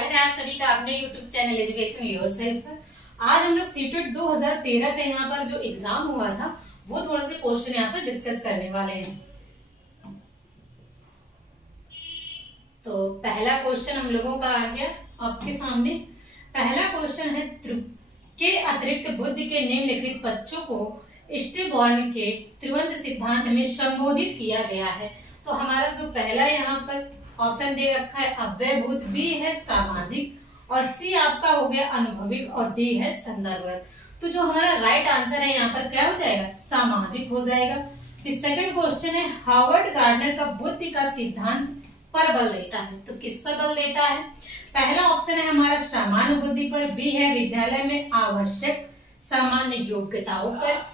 स्वागत है आप सभी का अपने YouTube चैनल एजुकेशन योरसेल्फ पर। आज हम लोग सीटेट 2013 का यहाँ पर जो एग्जाम हुआ था वो थोड़ा से क्वेश्चन यहाँ पर डिस्कस करने वाले हैं। तो पहला क्वेश्चन हम लोगों का आ गया आपके सामने। पहला क्वेश्चन है के अतिरिक्त बुद्ध के निम्नलिखित बच्चों को स्टेबॉर्न के त्रिवंत सिद्धांत में संबोधित किया गया है। तो हमारा जो पहला यहाँ पर ऑप्शन दे रखा है अव्ययभूत, बी है सामाजिक और सी आपका हो गया अनुभविक और डी है संदर्भगत। तो जो हमारा राइट आंसर है यहाँ पर क्या हो जाएगा, सामाजिक हो जाएगा। फिर सेकंड क्वेश्चन है हार्वर्ड गार्डनर का बुद्धि का सिद्धांत पर बल देता है। तो किस पर बल देता है? पहला ऑप्शन है हमारा सामान्य बुद्धि पर, बी है विद्यालय में आवश्यक सामान्य योग्यताओं पर,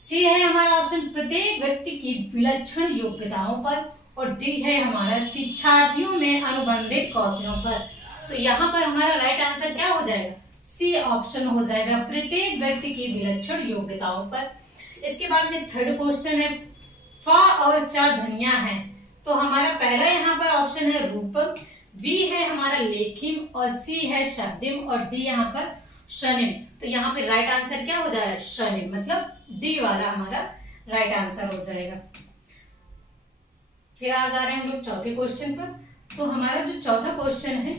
सी है हमारा ऑप्शन प्रत्येक व्यक्ति की विलक्षण योग्यताओं पर और डी है हमारा शिक्षार्थियों में अनुबंधित कौशलों पर। तो यहाँ पर हमारा राइट आंसर क्या हो जाएगा, सी ऑप्शन हो जाएगा, प्रत्येक व्यक्ति की विलक्षण योग्यताओं पर। इसके बाद में थर्ड क्वेश्चन है फा और चा ध्वनियां हैं। तो हमारा पहला यहाँ पर ऑप्शन है रूपक, बी है हमारा लेखिम और सी है शब्दिम और डी यहाँ पर शनिम। तो यहाँ पे राइट आंसर क्या हो जाएगा, शनिम, मतलब डी वाला हमारा राइट आंसर हो जाएगा। फिर आज आ रहे हैं हम लोग चौथे क्वेश्चन पर। तो हमारा जो चौथा क्वेश्चन है,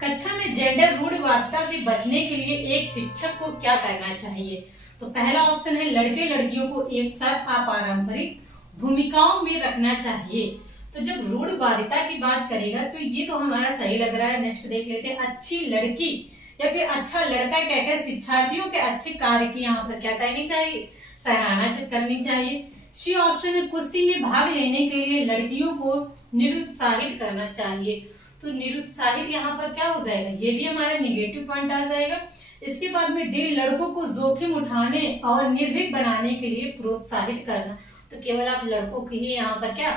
कक्षा में जेंडर रूढ़िवादिता से बचने के लिए एक शिक्षक को क्या करना चाहिए? तो पहला ऑप्शन है लड़के लड़कियों को एक साथ अपारंपरिक भूमिकाओं में रखना चाहिए। तो जब रूढ़िवादिता की बात करेगा तो ये तो हमारा सही लग रहा है। नेक्स्ट देख लेते हैं, अच्छी लड़की या फिर अच्छा लड़का कहकर शिक्षार्थियों के अच्छे कार्य की यहाँ पर क्या करनी चाहिए, सराहना करनी चाहिए। सी ऑप्शन है कुश्ती में भाग लेने के लिए लड़कियों को निरुत्साहित करना चाहिए। तो निरुत्साहित यहाँ पर क्या हो जाएगा, ये भी हमारा निगेटिव पॉइंट आ जाएगा। इसके बाद में डी लड़कों को जोखिम उठाने और निर्भीक बनाने के लिए प्रोत्साहित करना। तो केवल आप लड़कों की ही यहाँ पर क्या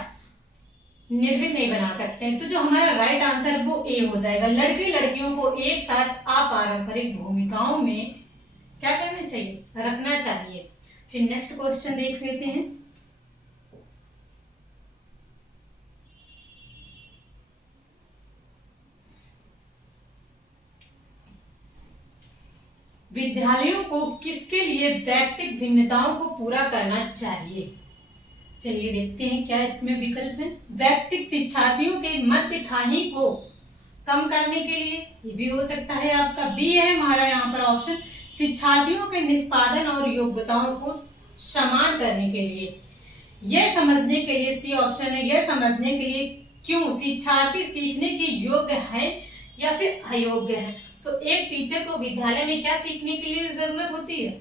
निर्भीक नहीं बना सकते हैं। तो जो हमारा राइट आंसर वो ए हो जाएगा, लड़के लड़कियों को एक साथ अपारंपरिक भूमिकाओं में क्या करना चाहिए, रखना चाहिए। फिर नेक्स्ट क्वेश्चन देख लेते हैं। विद्यालयों को किसके लिए व्यक्तिगत भिन्नताओं को पूरा करना चाहिए? चलिए देखते हैं क्या इसमें विकल्प है। व्यक्तिगत शिक्षार्थियों के मध्य ठाही को कम करने के लिए, ये भी हो सकता है आपका। बी है हमारा यहाँ पर ऑप्शन शिक्षार्थियों के निष्पादन और योग्यताओं को समान करने के लिए। यह समझने के लिए, सी ऑप्शन है, यह समझने के लिए क्यों शिक्षार्थी सीखने के योग्य है या फिर अयोग्य है। तो एक टीचर को विद्यालय में क्या सीखने के लिए जरूरत होती है?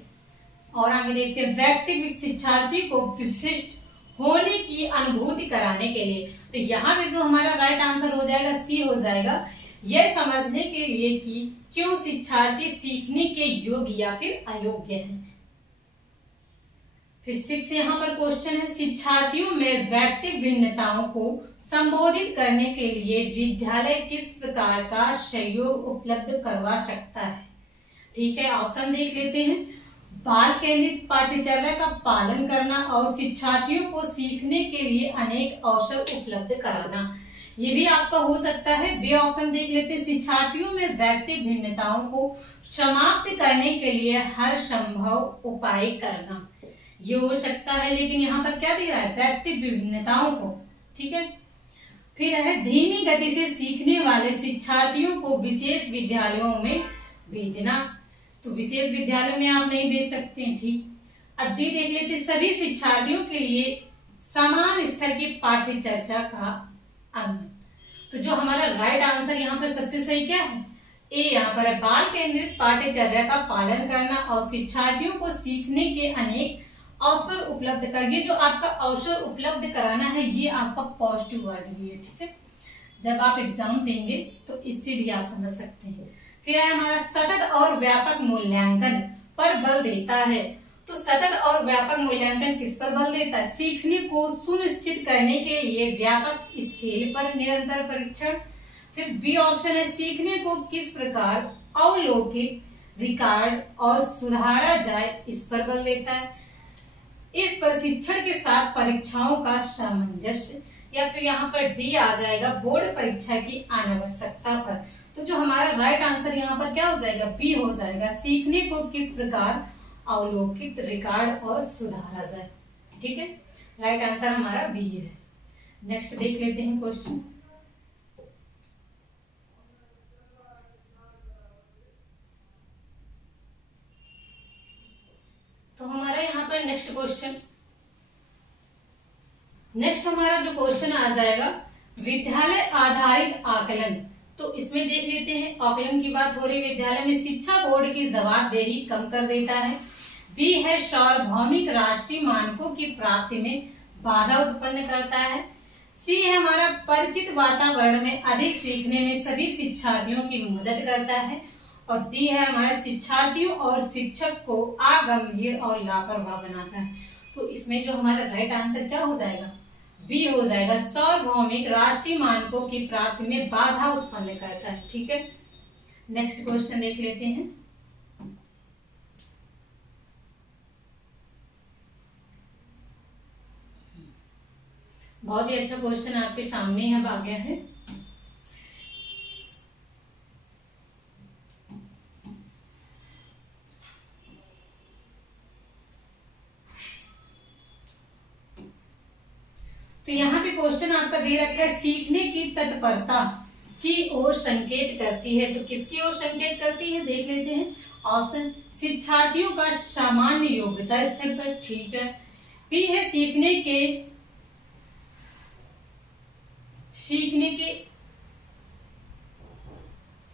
और आगे देखते हैं व्यक्तिगत शिक्षार्थी को विशिष्ट होने की अनुभूति कराने के लिए। तो यहाँ पे जो हमारा राइट आंसर हो जाएगा, सी हो जाएगा, यह समझने के लिए कि क्यों शिक्षार्थी सीखने के योग्य या फिर अयोग्य है। फिर 6 यहाँ पर क्वेश्चन है शिक्षार्थियों में व्यक्तिगत भिन्नताओं को संबोधित करने के लिए विद्यालय किस प्रकार का सहयोग उपलब्ध करवा सकता है? ठीक है, ऑप्शन देख लेते हैं। बाल केंद्रित पाठ्यचर्या का पालन करना और शिक्षार्थियों को सीखने के लिए अनेक अवसर उपलब्ध कराना, ये भी आपका हो सकता है। बी ऑप्शन देख लेते हैं, शिक्षार्थियों में व्यक्तिगत भिन्नताओं को समाप्त करने के लिए हर संभव उपाय करना, ये हो सकता है। लेकिन यहाँ पर क्या दे रहा है, व्यक्तिगत भिन्नताओं को। ठीक है, फिर है धीमी गति से सीखने वाले शिक्षार्थियों को विशेष विद्यालयों में भेजना। तो विशेष विद्यालयों में आप नहीं भेज सकते हैं। ठीक, अब डी देख लेते, सभी शिक्षार्थियों के लिए समान स्तर की पाठ्य चर्चा का आनंद। तो जो हमारा राइट आंसर यहाँ पर सबसे सही क्या है, ए यहाँ पर है, बाल केंद्रित पाठ्यचर्या का पालन करना और शिक्षार्थियों को सीखने के अनेक अवसर उपलब्ध कर। ये जो आपका अवसर उपलब्ध कराना है ये आपका पॉजिटिव वर्ड भी है। ठीक है, जब आप एग्जाम देंगे तो इससे भी आप समझ सकते हैं। फिर है हमारा सतत और व्यापक मूल्यांकन पर बल देता है। तो सतत और व्यापक मूल्यांकन किस पर बल देता है? सीखने को सुनिश्चित करने के लिए व्यापक स्केल पर निरंतर परीक्षण। फिर बी ऑप्शन है सीखने को किस प्रकार अवलोकित, रिकॉर्ड और सुधारा जाए, इस पर बल देता है। इस प्रशिक्षण के साथ परीक्षाओं का सामंजस्य, या फिर यहाँ पर डी आ जाएगा बोर्ड परीक्षा की अनावश्यकता पर। तो जो हमारा राइट आंसर यहाँ पर क्या हो जाएगा, बी हो जाएगा। सीखने को किस प्रकार अवलोकित, रिकॉर्ड और सुधारा जाए। ठीक है, राइट आंसर हमारा बी है। नेक्स्ट देख लेते हैं क्वेश्चन। तो हमारा यहाँ पर नेक्स्ट हमारा जो क्वेश्चन आ जाएगा, विद्यालय आधारित आकलन। तो इसमें देख लेते हैं, आकलन की बात हो रही, विद्यालय में शिक्षा बोर्ड की जवाबदेही कम कर देता है। बी है सार्वभौमिक राष्ट्रीय मानकों की प्राप्ति में बाधा उत्पन्न करता है। सी है हमारा परिचित वातावरण में अधिक सीखने में सभी शिक्षार्थियों की मदद करता है। और डी है हमारे शिक्षार्थियों और शिक्षक को अगंभीर और लापरवाह बनाता है। तो इसमें जो हमारा राइट आंसर क्या हो जाएगा, बी हो जाएगा। सार्वभौमिक राष्ट्रीय मानकों की प्राप्ति में बाधा उत्पन्न करता है। ठीक है, नेक्स्ट क्वेश्चन देख लेते हैं। बहुत ही अच्छा क्वेश्चन आपके सामने है, आ गया है। तो यहाँ पे क्वेश्चन आपका दे रखा है, सीखने की तत्परता की ओर संकेत करती है। तो किसकी ओर संकेत करती है, देख लेते हैं। ऑप्शन शिक्षार्थियों का सामान्य योग्यता स्तर पर। ठीक है, बी है सीखने के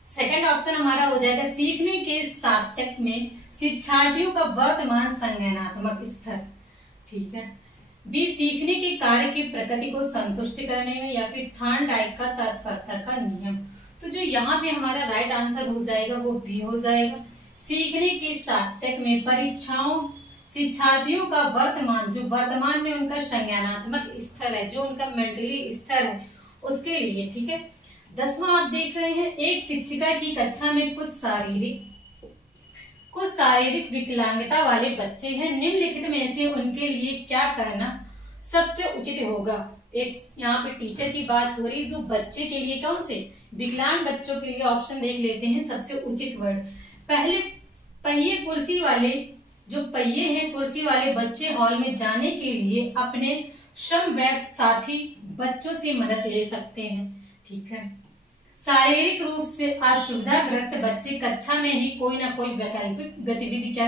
सेकंड ऑप्शन हमारा हो जाएगा, सीखने के सार्थक में शिक्षार्थियों का वर्तमान संज्ञानात्मक स्तर। ठीक है, बी सीखने के कार्य की प्रकृति को संतुष्ट करने में, या फिर थॉर्नडाइक का तत्परता का नियम। तो जो यहाँ पे हमारा राइट आंसर हो जाएगा वो बी हो जाएगा। सीखने के सार्थक में परीक्षाओं शिक्षार्थियों का वर्तमान में उनका संज्ञानात्मक स्तर है, जो उनका मेंटली स्तर है उसके लिए। ठीक है, 10वां आप देख रहे हैं, एक शिक्षिका की कक्षा में कुछ शारीरिक विकलांगता वाले बच्चे हैं। निम्नलिखित में से उनके लिए क्या करना सबसे उचित होगा। एक यहाँ पे टीचर की बात हो रही, जो बच्चे के लिए, कौन से विकलांग बच्चों के लिए ऑप्शन देख लेते हैं। सबसे उचित वर्ड, पहले पहिए कुर्सी वाले, जो पहिए हैं कुर्सी वाले बच्चे हॉल में जाने के लिए अपने समवयस्क साथी बच्चों से मदद ले सकते हैं। ठीक है, शारीरिक रूप से असुविधाग्रस्त बच्चे कक्षा में ही कोई ना कोई वैकल्पिक गतिविधि क्या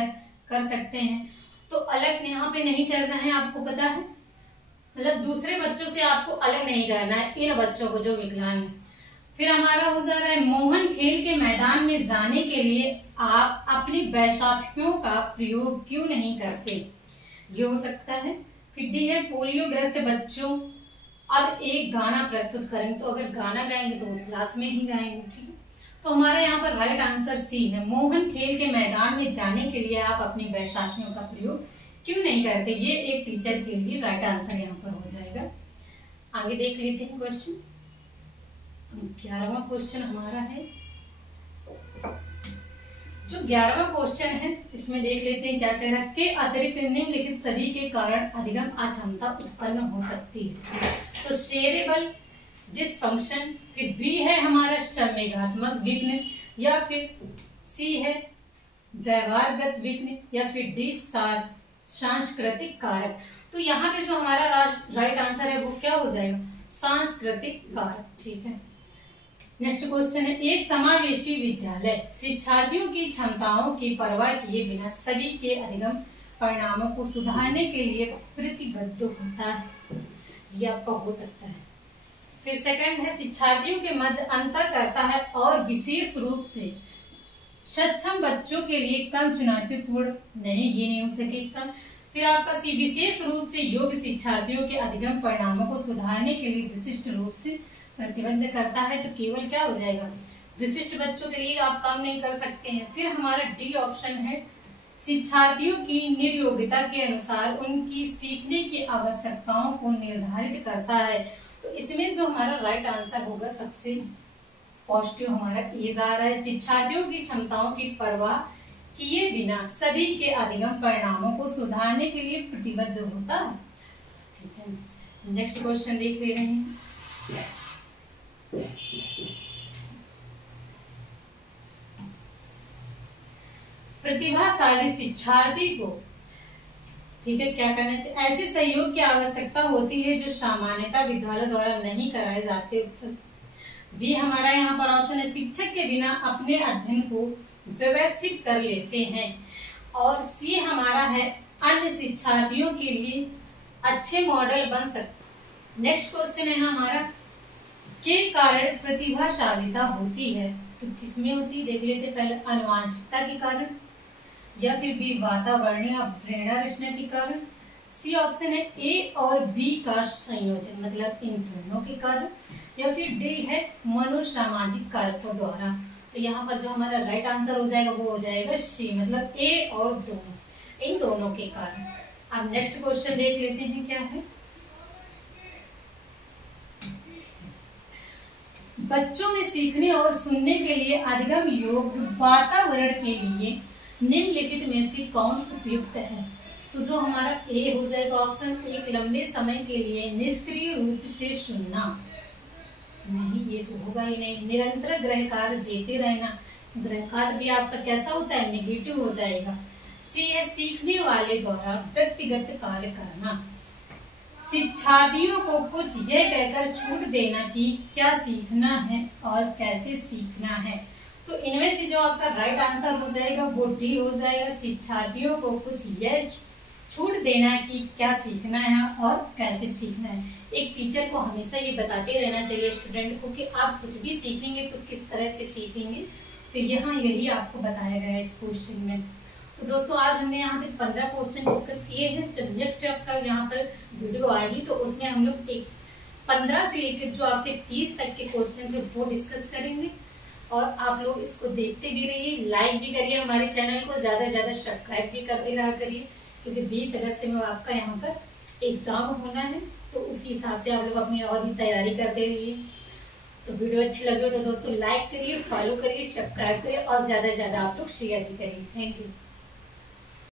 कर सकते हैं। तो अलग यहाँ पे नहीं करना है, आपको पता है, मतलब दूसरे बच्चों से आपको अलग नहीं करना है इन बच्चों को जो विकलांग है। फिर हमारा हो जा रहा है, मोहन खेल के मैदान में जाने के लिए आप अपनी बैसाखियों का प्रयोग क्यों नहीं करते, ये हो सकता है। फिर डी है, पोलियो ग्रस्त बच्चों अब एक गाना प्रस्तुत करेंगे। तो अगर गाना गाएंगे तो वो क्लास में ही गाएंगे। ठीक है, तो हमारा यहाँ पर राइट आंसर सी है, मोहन खेल के मैदान में जाने के लिए आप अपनी बैसाखियों का प्रयोग क्यों नहीं करते। ये एक टीचर के लिए राइट आंसर यहाँ पर हो जाएगा। आगे देख लेते हैं क्वेश्चन। 11वां क्वेश्चन हमारा है, जो 11वां क्वेश्चन है इसमें देख लेते हैं क्या कह रहा है, के अतिरिक्त निम्नलिखित सभी के कारण अधिगम अक्षमता उत्पन्न हो सकती है। तो सेरेब्रल डिसफंक्शन, फिर बी है हमारा संवेगात्मक विघ्न, या फिर सी है व्यवहारगत विघ्न, या फिर डी सांस्कृतिक कारक। तो यहाँ पे जो हमारा राइट आंसर है वो क्या हो जाएगा, सांस्कृतिक कारक। ठीक है, नेक्स्ट क्वेश्चन है, एक समावेशी विद्यालय शिक्षार्थियों की क्षमताओं की परवाह किए बिना सभी के अधिगम परिणामों को सुधारने के लिए प्रतिबद्ध होता है। ये आपका हो सकता है। फिर सेकंड है, शिक्षार्थियों के मध्य अंतर करता है और विशेष रूप से सक्षम बच्चों के लिए कम चुनौतीपूर्ण नहीं, ये नहीं हो सकेगा। फिर आपका सी, विशेष रूप से योग्य शिक्षार्थियों के अधिगम परिणामों को सुधारने के लिए विशिष्ट रूप से प्रतिबद्ध करता है। तो केवल क्या हो जाएगा, विशिष्ट बच्चों के लिए आप काम नहीं कर सकते हैं। फिर हमारा डी ऑप्शन है, शिक्षार्थियों की निर्योग्यता के अनुसार उनकी सीखने की आवश्यकताओं को निर्धारित करता है। तो इसमें जो हमारा राइट आंसर होगा, सबसे पॉजिटिव हमारा ये जा रहा है, शिक्षार्थियों की क्षमताओं की परवाह किए बिना सभी के अधिगम परिणामों को सुधारने के लिए प्रतिबद्ध होता है। ठीक है, नेक्स्ट क्वेश्चन देख ले रहे हैं। प्रतिभाशाली शिक्षार्थी को, ठीक है, क्या करना चाहिए? ऐसे सहयोग की आवश्यकता होती है जो सामान्यतः विद्यालय द्वारा नहीं कराए जाते। बी हमारा यहाँ पर ऑप्शन है, शिक्षक के बिना अपने अध्ययन को व्यवस्थित कर लेते हैं। और सी हमारा है, अन्य शिक्षार्थियों के लिए अच्छे मॉडल बन सकते। नेक्स्ट क्वेश्चन है हमारा, के कारण प्रतिभाशालीता होती है? तो किसमें होती है देख लेते पहले, आनुवंशिकता के कारण, या फिर बी वातावरणीय प्रेरणा रचना के कारण, सी ऑप्शन है ए और बी का संयोजन मतलब इन दोनों के कारण, या फिर डी है मनोसामाजिक कारकों द्वारा। तो यहाँ पर जो हमारा राइट आंसर हो जाएगा वो हो जाएगा सी मतलब ए और दोनों, इन दोनों के कारण। अब नेक्स्ट क्वेश्चन देख लेते हैं क्या है। बच्चों में सीखने और सुनने के लिए अधिगम योग्य वातावरण के लिए निम्नलिखित में से कौन उपयुक्त है? तो जो हमारा ए हो जाएगा ऑप्शन, एक लंबे समय के लिए निष्क्रिय रूप से सुनना। नहीं, ये तो होगा ही नहीं। निरंतर गृह कार्य देते रहना, गृह कार्य भी आपका कैसा होता है? नेगेटिव हो जाएगा। सी है, सीखने वाले द्वारा व्यक्तिगत कार्य करना। शिक्षार्थियों को कुछ यह कहकर छूट देना कि क्या सीखना है और कैसे सीखना है। तो इनमें से जो आपका राइट आंसर हो जाएगा वो डी हो जाएगा। शिक्षार्थियों को कुछ यह छूट देना है कि क्या सीखना है और कैसे सीखना है। एक टीचर को हमेशा ये बताते रहना चाहिए स्टूडेंट को कि आप कुछ भी सीखेंगे तो किस तरह से सीखेंगे। तो यहाँ यही आपको बताया गया है इस क्वेश्चन में। तो दोस्तों आज हमने यहाँ पे 15 क्वेश्चन डिस्कस किए हैं। जब नेक्स्ट आपका यहाँ पर वीडियो आएगी तो उसमें हम लोग 15 से लेकर जो आपके 30 तक के क्वेश्चन थे वो डिस्कस करेंगे। और आप लोग इसको देखते भी रहिए, लाइक भी करिए, हमारे चैनल को ज्यादा से ज्यादा सब्सक्राइब भी करते रहा करिए, क्योंकि 20 अगस्त में आपका यहाँ पर एग्जाम होना है। तो उसी हिसाब से आप लोग अपनी और भी तैयारी करते रहिए। तो वीडियो अच्छी लगी हो तो दोस्तों लाइक करिए, फॉलो करिए, सब्सक्राइब करिए और ज्यादा से ज्यादा आप लोग शेयर भी करिए। Thank you.